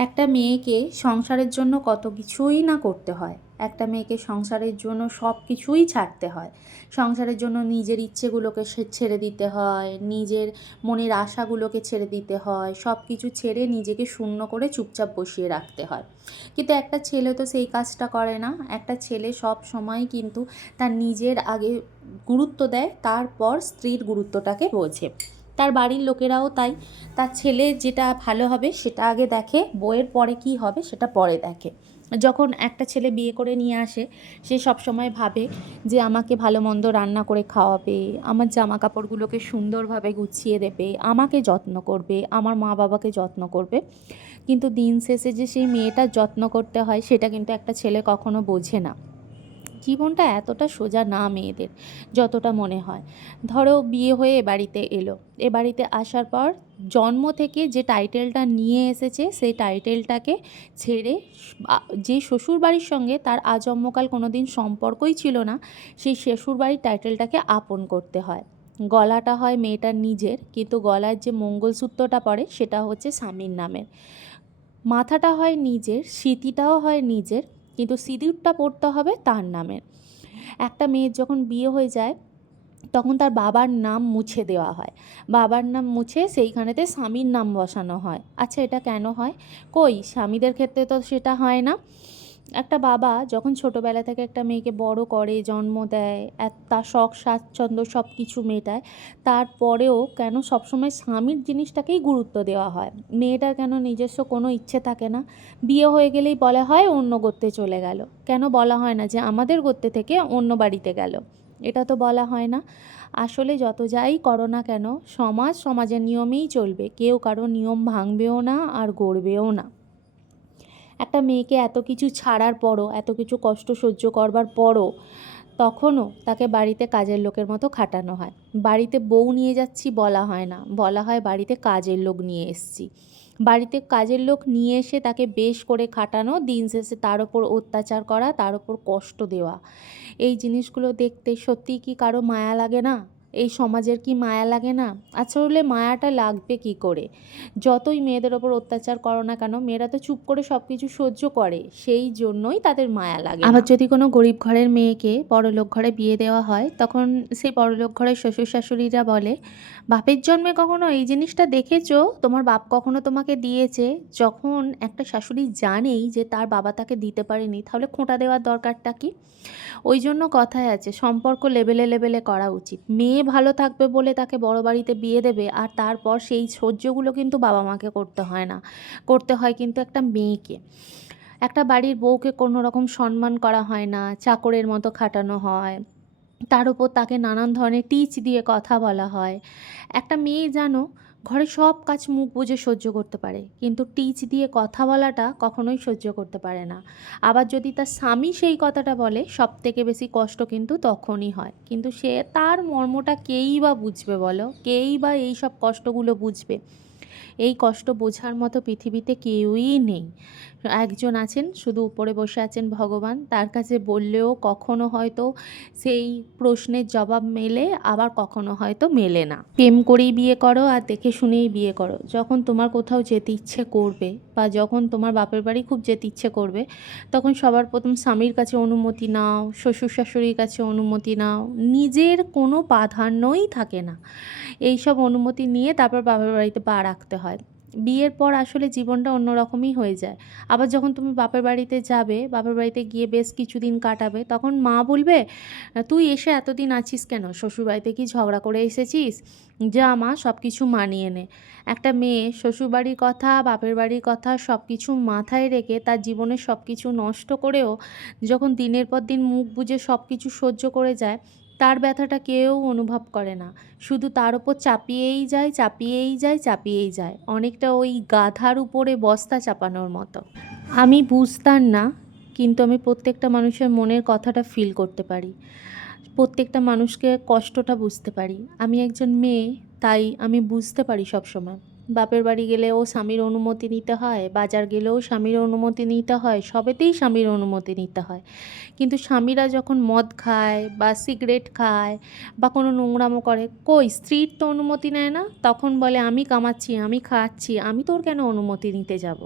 একটা মেয়েকে সংসারের জন্য কত কিছুই না করতে হয়। একটা মেয়েকে সংসারের জন্য সব কিছুই ছাড়তে হয়। সংসারের জন্য নিজের ইচ্ছেগুলোকে ছেড়ে দিতে হয়, নিজের মনের আশাগুলোকে ছেড়ে দিতে হয়, সব কিছু ছেড়ে নিজেকে শূন্য করে চুপচাপ বসিয়ে রাখতে হয়। কিন্তু একটা ছেলে তো সেই কাজটা করে না। একটা ছেলে সব সময় কিন্তু তার নিজের আগে গুরুত্ব দেয়, তারপর স্ত্রীর গুরুত্বটাকে বোঝে। তার বাড়ির লোকেরাও তাই। তার ছেলে যেটা ভালো হবে সেটা আগে দেখে বইয়ের পরে কি হবে সেটা পরে দেখে। যখন একটা ছেলে বিয়ে করে নিয়ে আসে, সে সব সময় ভাবে যে আমাকে ভালো মন্দ রান্না করে খাওয়াবে, আমার জামা কাপড়গুলোকে সুন্দরভাবে গুছিয়ে দেবে, আমাকে যত্ন করবে, আমার মা বাবাকে যত্ন করবে। কিন্তু দিন শেষে যে সেই মেয়েটার যত্ন করতে হয়, সেটা কিন্তু একটা ছেলে কখনো বোঝে না। জীবনটা এতটা সোজা না মেয়েদের, যতটা মনে হয়। ধরো বিয়ে হয়ে এ বাড়িতে এলো। এ বাড়িতে আসার পর জন্ম থেকে যে টাইটেলটা নিয়ে এসেছে, সেই টাইটেলটাকে ছেড়ে যে শ্বশুর বাড়ির সঙ্গে তার আজন্মকাল কোনো দিন সম্পর্কই ছিল না, সেই শ্বশুর বাড়ির টাইটেলটাকে আপন করতে হয়। গলাটা হয় মেয়েটার নিজের, কিন্তু গলার যে মঙ্গলসূত্রটা পড়ে সেটা হচ্ছে স্বামীর নামের। মাথাটা হয় নিজের, স্মৃতিটাও হয় নিজের কিন্তু সিঁদুরটা পড়তে হবে তার নামের। একটা মেয়ের যখন বিয়ে হয়ে যায়, তখন তার বাবার নাম মুছে দেওয়া হয়। বাবার নাম মুছে সেইখানেতে স্বামীর নাম বসানো হয়। আচ্ছা এটা কেন হয়? কই? স্বামীদের ক্ষেত্রে তো সেটা হয় না। একটা বাবা যখন ছোটোবেলা থেকে একটা মেয়েকে বড় করে, জন্ম দেয় তার শখ, স্বাচ্ছন্দ্য সব কিছু মেটায়, তারপরেও কেন সবসময় স্বামীর জিনিসটাকেই গুরুত্ব দেওয়া হয়। মেয়েটার কেন নিজস্ব কোনো ইচ্ছে থাকে না? বিয়ে হয়ে গেলেই বলা হয় অন্য গোত্রে চলে গেল। কেন বলা হয় না যে আমাদের গোত্রে থেকে অন্য বাড়িতে গেল? এটা তো বলা হয় না। আসলে যত যাই করো না কেন, সমাজ সমাজের নিয়মেই চলবে। কেউ কারও নিয়ম ভাঙবেও না আর গড়বেও না। একটা মেয়েকে এত কিছু ছাড়ার পরও, এত কিছু কষ্ট সহ্য করবার পরও তখনও তাকে বাড়িতে কাজের লোকের মতো খাটানো হয়। বাড়িতে বউ নিয়ে যাচ্ছি বলা হয় না, বলা হয় বাড়িতে কাজের লোক নিয়ে এসছি। বাড়িতে কাজের লোক নিয়ে এসে তাকে বেশ করে খাটানো, দিন শেষে তার ওপর অত্যাচার করা, তার ওপর কষ্ট দেওয়া। এই জিনিসগুলো দেখতে সত্যিই কি কারও মায়া লাগে না? এই সমাজের কি মায়া লাগে না? আসলে মায়াটা লাগবে কি করে? যতই মেয়েদের ওপর অত্যাচার করো না কেন মেয়েরা তো চুপ করে সব কিছু সহ্য করে সেই জন্যই তাদের মায়া লাগে আবার যদি কোনো গরিব ঘরের মেয়েকে বড়লোক ঘরে বিয়ে দেওয়া হয় তখন সেই বড়লোক ঘরের শ্বশুর শাশুড়িরা বলে বাপের জন্মে কখনো এই জিনিসটা দেখেছ? তোমার বাপ কখনো তোমাকে দিয়েছে? যখন একটা শাশুড়ি জানেই যে তার বাবা তাকে দিতে পারেনি তাহলে খোঁটা দেওয়ার দরকারটা কি? ওই জন্য কথায় আছে সম্পর্ক লেভেলে লেভেলে করা উচিত। মেয়ে ভালো থাকবে বলে তাকে বড় বাড়িতে বিয়ে দেবে আর তারপর সেই সহ্যগুলো কিন্তু বাবা মাকে করতে হয় না। করতে হয় কিন্তু একটা মেয়েকে। একটা বাড়ির বউকে কোনো রকম সম্মান করা হয় না, চাকরের মতো খাটানো হয়। তার উপর তাকে নানান ধরনের টিচ দিয়ে কথা বলা হয়। একটা মেয়ে জানো ঘরে সব কাজ মুখ বুজে সহ্য করতে পারে, কিন্তু টিচ দিয়ে কথা বলাটা কখনোই সহ্য করতে পারে না। আবার যদি তার স্বামী সেই কথাটা বলে সব থেকে বেশি কষ্ট কিন্তু তখনই হয়। কিন্তু সে তার মর্মটা কেই বা বুঝবে বলো? কেই বা এই সব কষ্টগুলো বুঝবে? এই কষ্ট বোঝার মতো পৃথিবীতে কেউই নেই। একজন আছেন, শুধু উপরে বসে আছেন ভগবান, তার কাছে বললেও কখনো হয়তো সেই প্রশ্নের জবাব মেলে, আবার কখনো হয়তো মেলে না। প্রেম করেই বিয়ে করো আর দেখে শুনেই বিয়ে করো। যখন তোমার কোথাও যেতে ইচ্ছে করবে বা যখন তোমার বাপের বাড়ি খুব যেতে ইচ্ছে করবে, তখন সবার প্রথম স্বামীর কাছে অনুমতি নাও শ্বশুর শাশুড়ির কাছে অনুমতি নাও। নিজের কোনো প্রাধান্যই থাকে না। এই সব অনুমতি নিয়ে তারপর বাপের বাড়িতে পা রাখতে হয়। বিয়ের পর আসলে জীবনটা অন্যরকমই হয়ে যায়। আবার যখন তুমি বাপের বাড়িতে যাবে, বাপের বাড়িতে গিয়ে বেশ কিছুদিন কাটাবে, তখন মা বলবে, তুই এসে এতদিন আছিস কেন? শ্বশুর বাড়িতে কি ঝগড়া করে এসেছিস? যা মা সব কিছু মানিয়ে নে। একটা মেয়ে শ্বশুরবাড়ির কথা, বাপের বাড়ির কথা সব কিছু মাথায় রেখে তার জীবনের সব কিছু নষ্ট করেও যখন দিনের পর দিন মুখ বুজে সব কিছু সহ্য করে যায় তার ব্যথাটা কেউ অনুভব করে না। শুধু তার ওপর চাপিয়েই যায় চাপিয়েই যায় চাপিয়েই যায়। অনেকটা ওই গাধার উপরে বস্তা চাপানোর মতো। আমি বুঝতাম না, কিন্তু আমি প্রত্যেকটা মানুষের মনের কথাটা ফিল করতে পারি। প্রত্যেকটা মানুষকে কষ্টটা বুঝতে পারি। আমি একজন মেয়ে, তাই আমি বুঝতে পারি সব সময় বাপের বাড়ি গেলেও স্বামীর অনুমতি নিতে হয়, বাজার গেলেও স্বামীর অনুমতি নিতে হয়, সবেতেই স্বামীর অনুমতি নিতে হয়। কিন্তু স্বামীরা যখন মদ খায় বা সিগারেট খায় বা কোনো নোংরামো করে, কই স্ত্রীর তো অনুমতি নেয় না? তখন বলে, আমি কামাচ্ছি, আমি খাচ্ছি, আমি তোর কেন অনুমতি নিতে যাব?